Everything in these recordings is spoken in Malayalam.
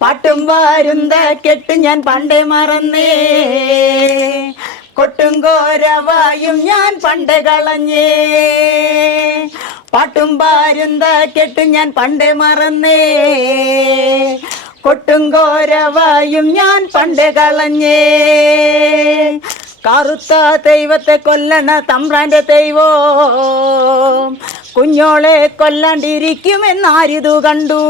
പാട്ടും വരുന്ന കെട്ട് ഞാൻ പണ്ടേ മറന്നേ. കൊട്ടും കോരവായും ഞാൻ പണ്ട് കളഞ്ഞേ. പാട്ടും പാരുന്ത കെട്ട് ഞാൻ പണ്ട് മറന്നേ. കൊട്ടും കോരവായും ഞാൻ പണ്ട് കളഞ്ഞേ. കറുത്ത ദൈവത്തെ കൊല്ലണ തമ്പ്രാന്റെ ദൈവോ. കുഞ്ഞോളെ കൊല്ലാണ്ടിരിക്കുമെന്നാരിതു കണ്ടു.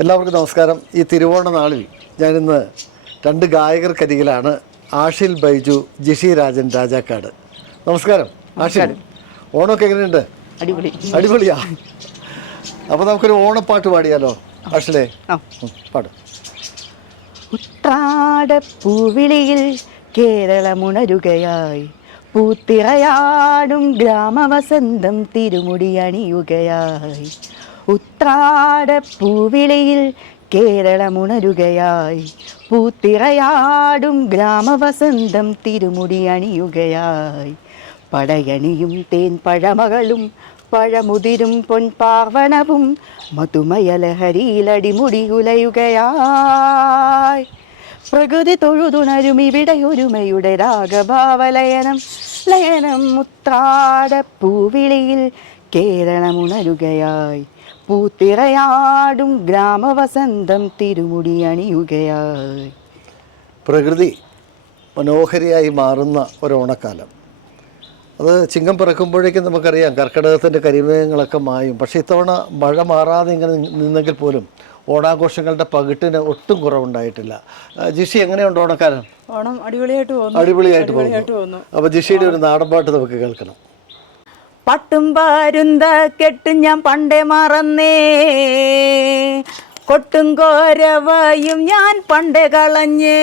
എല്ലാവർക്കും നമസ്കാരം. ഈ തിരുവോണ നാളിൽ ഞാനിന്ന് രണ്ട് ഗായകർക്കരികിലാണ് ആഷിൽ ബൈജു ജിഷി രാജൻ രാജാക്കാട്. നമസ്കാരം ആഷിൽ. ഓണമൊക്കെ എങ്ങനെയുണ്ട്? അടിപൊളി. അടിപൊളിയാ. അപ്പോൾ നമുക്കൊരു ഓണപ്പാട്ട് പാടിയാലോ? അഷ്ലേ പാടും. ഉത്രാടപ്പൂവിളിയിൽ കേരളമുണരുകയായി. പൂത്തിറയാടും ഗ്രാമവസന്തം തിരുമുടി അണിയുകയായി ഉത്രാടപ്പൂവിളിയിൽ കേരളമുണരുകയായി. പൂത്തിറയാടും ഗ്രാമവസന്തം തിരുമുടി അണിയുകയായി പടയണിയും തേൻ പഴമകളും പഴമുതിരും പൊൻപാർവണവും മധുമയലഹരിയിലടിമുടി ഉലയുകയായി പ്രകൃതി തൊഴുതുണരും ഇവിടെ ഒരുമയുടെ രാഗഭാവലയനം. ലയനം മുത്രാടപ്പൂവിളിയിൽ കേരളമുണരുകയായി. പൂത്തിറയാടും ഗ്രാമവസന്തം തിരുമുടി അണിയുകയായി പ്രകൃതി മനോഹരിയായി മാറുന്ന ഒരു ഓണക്കാലം. അത് ചിങ്ങം പിറക്കുമ്പോഴേക്കും നമുക്കറിയാം കർക്കിടകത്തിന്റെ കരിമേഘങ്ങളൊക്കെ മായും. പക്ഷേ ഇത്തവണ മഴ മാറാതെ ഇങ്ങനെ നിന്നെങ്കിൽ പോലും ഓണാഘോഷങ്ങളുടെ പകിട്ടിന് ഒട്ടും കുറവുണ്ടായിട്ടില്ല. ജിഷി എങ്ങനെയുണ്ട് ഓണക്കാലം? ഓണം അടിപൊളിയായിട്ട് പോകുന്നു. അടിപൊളിയായിട്ട് പോകുന്നു. അപ്പോൾ ജിഷിയുടെ ഒരു നാടൻ പാട്ട് നമുക്ക് കേൾക്കണം. പട്ടും പാരുന്ത കെട്ടും ഞാൻ പണ്ടേ മറന്നേ. കൊട്ടും കോരവായും ഞാൻ പണ്ടേ കളഞ്ഞേ.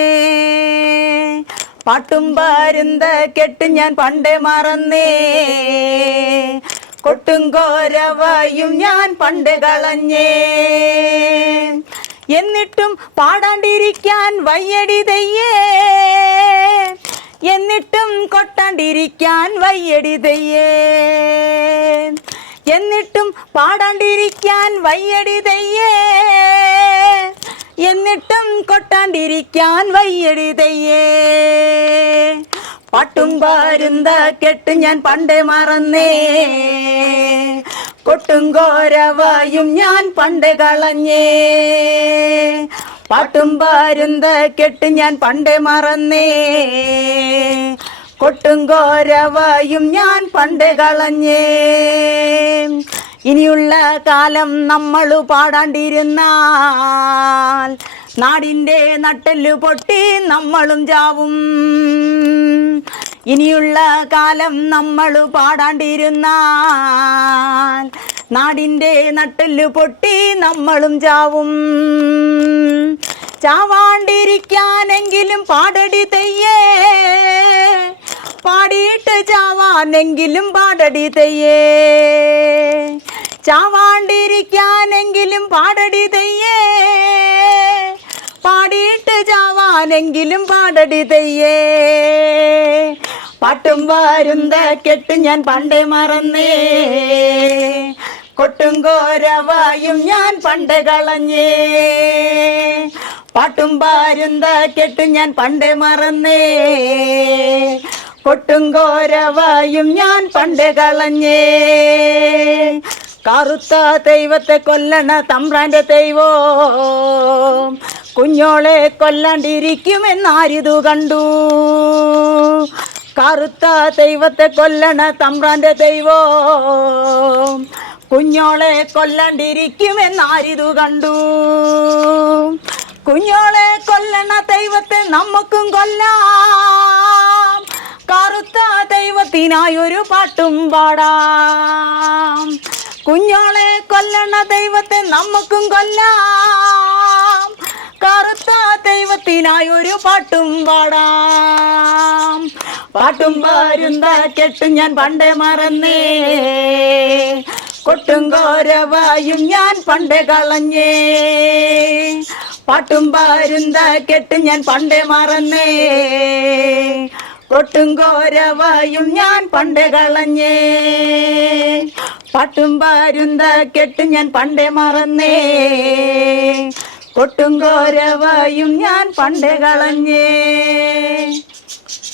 പാട്ടും പാരുന്ത കെട്ട് ഞാൻ പണ്ടേ മറന്നേ. കൊട്ടും കോരവായും ഞാൻ പണ്ട് കളഞ്ഞേ. എന്നിട്ടും പാടാണ്ടിരിക്കാൻ വയ്യടി തെയ്യേ. എന്നിട്ടും കൊട്ടാണ്ടിരിക്കാൻ വയ്യടി തെയ്യേ. എന്നിട്ടും പാടാണ്ടിരിക്കാൻ വയ്യടി തെയ്യേ. എന്നിട്ടും കൊട്ടാണ്ടിരിക്കാൻ വയ്യടി തെയ്യേ പാട്ടും പാരുന്ത കെട്ട് ഞാൻ പണ്ടേ മറന്നേ. കൊട്ടും കോരവായും ഞാൻ പണ്ട് കളഞ്ഞേ. പാട്ടും പാരുന്ത കെട്ട് ഞാൻ പണ്ടേ മറന്നേ. കൊട്ടും കോരവായും ഞാൻ പണ്ട് കളഞ്ഞേ. ഇനിയുള്ള കാലം നമ്മൾ പാടാണ്ടിരുന്നാൽ നാടിന്റെ നട്ടെല്ലു പൊട്ടി നമ്മളും ചാവും. ഇനിയുള്ള കാലം നമ്മൾ പാടാണ്ടിരുന്നാൽ നാടിന്റെ നട്ടെല്ലു പൊട്ടി നമ്മളും ചാവും. ചാവാണ്ടിരിക്കാനെങ്കിലും പാടടി തെയ്യേ. പാടിയിട്ട് ചാവാനെങ്കിലും പാടടി തെയ്യേ. ചാവാണ്ടിരിക്കാനെങ്കിലും പാടടി തെയ്യേ. പാടിയിട്ട് ചാവാനെങ്കിലും പാടടി തെയ്യേ. പാട്ടും വാരുന്ത കെട്ട് ഞാൻ പണ്ടേ മറന്നേ. കൊട്ടും കോരവായും ഞാൻ പണ്ട് കളഞ്ഞേ. പാട്ടും പാരുന്ത കെട്ട് ഞാൻ പണ്ട് മറന്നേ. കൊട്ടും കോരവായും ഞാൻ പണ്ട് കളഞ്ഞേ. കറുത്ത ദൈവത്തെ കൊല്ലണ തമ്പ്രാന്റെ ദൈവോ. കുഞ്ഞോളെ കൊല്ലാണ്ടിരിക്കുമെന്നാരിതു കണ്ടു. കറുത്ത ദൈവത്തെ കൊല്ലണ തമ്പ്രാന്റെ ദൈവോ. കുഞ്ഞോളെ കൊല്ലാണ്ടിരിക്കുമെന്നാരിതു കണ്ടു. കുഞ്ഞോളെ കൊല്ലണ ദൈവത്തെ നമുക്കും കൊല്ലാം. കറുത്ത ദൈവത്തിനായൊരു പാട്ടും പാടാം. കുഞ്ഞോളെ കൊല്ലണ ദൈവത്തെ നമുക്കും കൊല്ലാം. കറുത്ത ദൈവത്തിനായൊരു പാട്ടും പാടാം. പാട്ടും പാരുന്ന കെട്ടും ഞാൻ പണ്ടേ മറന്നേ. കൊട്ടും കോരവായും ഞാൻ പണ്ടേ കളഞ്ഞേ. പാട്ടും പാരുന്ന കെട്ടും ഞാൻ പണ്ടേ മറന്നേ. കൊട്ടും കോരവായും ഞാൻ പണ്ട് കളഞ്ഞേ. പാട്ടും പാരുന്ത കെട്ട് ഞാൻ പണ്ടേ മറന്നേ. കൊട്ടും കോരവായും ഞാൻ പണ്ട് കളഞ്ഞേ.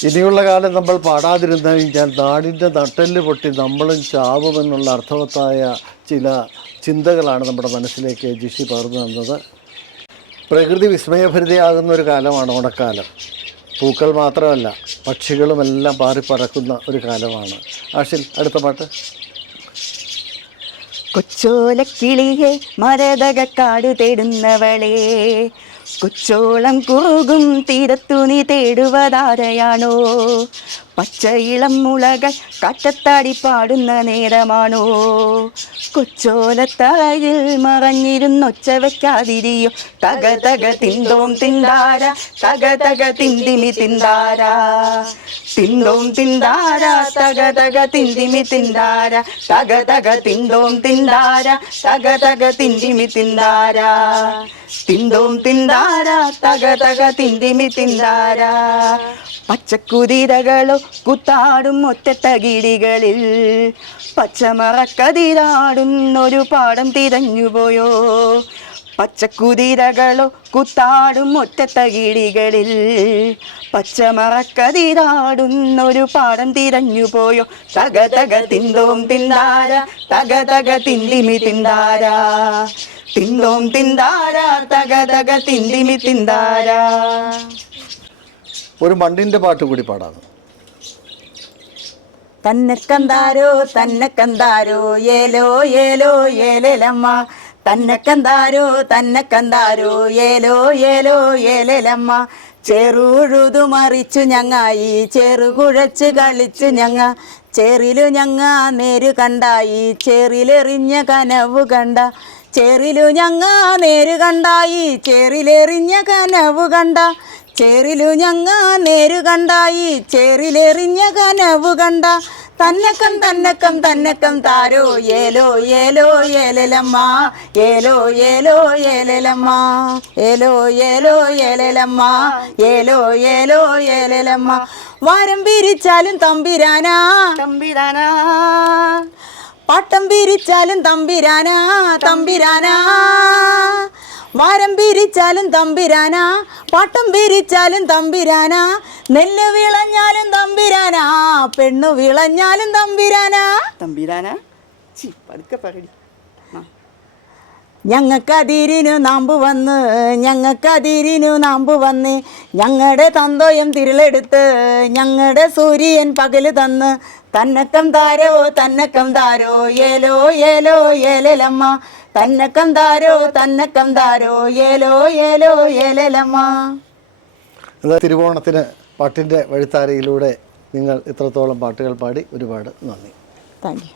ഇനിയുള്ള കാലം നമ്മൾ പാടാതിരുന്നു കഴിഞ്ഞാൽ നാടിന്റെ നട്ടെല്ല് പൊട്ടി നമ്മളും ചാവുമെന്നുള്ള അർത്ഥവത്തായ ചില ചിന്തകളാണ് നമ്മുടെ മനസ്സിലേക്ക് ജിഷി പകർന്നു തന്നത്. പ്രകൃതി വിസ്മയഭരിതയാകുന്ന ഒരു കാലമാണ് ഓണക്കാലം. പൂക്കൾ മാത്രമല്ല പക്ഷികളുമെല്ലാം പാറിപ്പറക്കുന്ന ഒരു കാലമാണ്. ആഷിൽ അടുത്ത പാട്ട്. കൊച്ചോലക്കിളിയെ മരതകക്കാട് തേടുന്നവളെ കൊച്ചോളം കുറുകും തീരത്തു നീ തേടുവതാരയാണോ ഇളം മുളകൾ കാറ്റത്താടി പാടുന്ന നേരമാണോ? കൊച്ചോലത്തായിൽ മറഞ്ഞിരുന്നൊച്ച വെക്കാതിരിയോ? തക തക തിന്തോം തിന്താര തക തക തിന്തിമി തിന്താര. തിന്തോം തിന്താര തക തക തിന്തിമി തിന്താര തക തക തിന്തോം തിന്താര തക തക തിന്തിമി തിന്താര തിന്തോം തിന്താര തക തക തിന്തിമി തിന്താര പച്ചക്കുതിരകളോ കുത്താടും ഒറ്റത്തകിടികളിൽ പച്ചമറക്കതിരാടുന്നൊരു പാടം തിരഞ്ഞുപോയോ. പച്ചക്കുതിരകളോ കുത്താടും ഒറ്റത്തകിടികളിൽ പച്ചമറക്കതിരാടുന്നൊരു പാടം തിരഞ്ഞു പോയോ തക തക തിന്തോം തിന്താര. തക തക തിന്തിമി തിന്താര. തിന്തോം തിന്താര. തക തക തിന്തിമി തിന്താര. ഒരു മണ്ണിന്റെ പാട്ട് കൂടി പാടാം. തന്നക്കന്താരോ തന്നക്കന്താരോ ഏലോ ഏലോ ഏലലമ്മ. തന്നക്കന്താരോ തന്നക്കന്താരോ ഏലോ ഏലോ ഏലലമ്മ. ചെറുഴുതു മറിച്ചു ഞങ്ങായി ചെറുകുഴച്ച് കളിച്ചു ഞങ്ങ. ചെറിലു ഞങ്ങ നേരു കണ്ടായി ചെറിലെറിഞ്ഞ കനവ് കണ്ട. ചെറിലു ഞങ്ങ നേരു കണ്ടായി ചെറിലെറിഞ്ഞ കനവ് കണ്ട. ചെറിലു ഞങ്ങ നേരു കണ്ടായി ചെറിലെറിഞ്ഞ കനവ് കണ്ട. തന്നക്കം തന്നക്കം തന്നക്കം താരോ? ഏലോ ഏലോ ഏലലമ്മ. ഏലോ ഏലോ ഏലലമ്മ. ഏലോ ഏലോ ഏലലമ്മ. ഏലോ ഏലോ ഏലലമ്മ. വാരം പിരിച്ചാലും തമ്പിരാനാ. തമ്പിരാനാ. പാട്ടം പിരിച്ചാലും തമ്പിരാനാ. തമ്പിരാനാ. വാരം പിരിച്ചാലും തമ്പിരാനാ പാട്ടം പിരിച്ചാലും തമ്പിരാനാ നെല്ല് വിളഞ്ഞാലും തമ്പിരാനാ പെണ്ണു വിളഞ്ഞാലും തമ്പിരാനാ. തമ്പിരാനാ? ചി പതുക്കെ പറയടി. ഞങ്ങൾക്കതിരിനു നാമ്പ് വന്ന് ഞങ്ങൾക്കതിരിനു നാമ്പ് വന്ന് ഞങ്ങളുടെ തന്തോയം തിരുളെടുത്ത് ഞങ്ങളുടെ സൂര്യൻ പകൽ തന്ന് തന്നക്കം താരോ തന്നക്കം താരോ ഏലോ ഏലോ ഏലലമ്മ തന്നക്കം താരോ തന്നക്കം താരോ ഏലോ ഏലോ ഏലലമ്മ. എന്നാൽ തിരുവോണത്തിന് പാട്ടിന്റെ വഴിത്താരയിലൂടെ നിങ്ങൾ ഇത്രത്തോളം പാട്ടുകൾ പാടി ഒരുപാട് നന്ദി. Thank you.